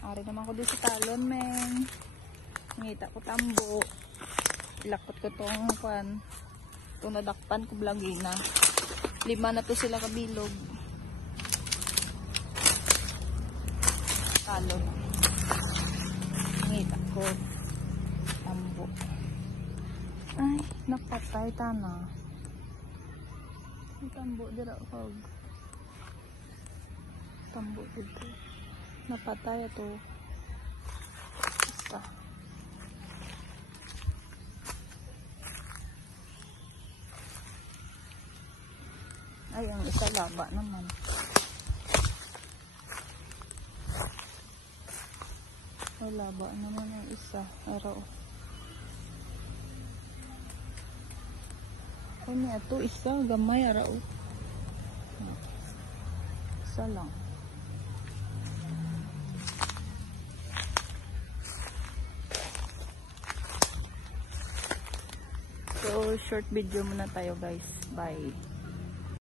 Ari naman ko dito sa talon, men. Ngita ko tambo. Ilakot ko tong kwan. Itong nadakpan ko blagina. 5 na to sila kabilog. Talon. Ngita ko tambo. Ay, napatay tana. May tambo dira kog. Tambo dito. Napatay ito. Isa. Ay, ang isa laba naman. Ay, laba naman ang isa. Araw. Ay, niya ito isa. Gamay, araw. Isa lang. So, short video muna tayo guys. Bye.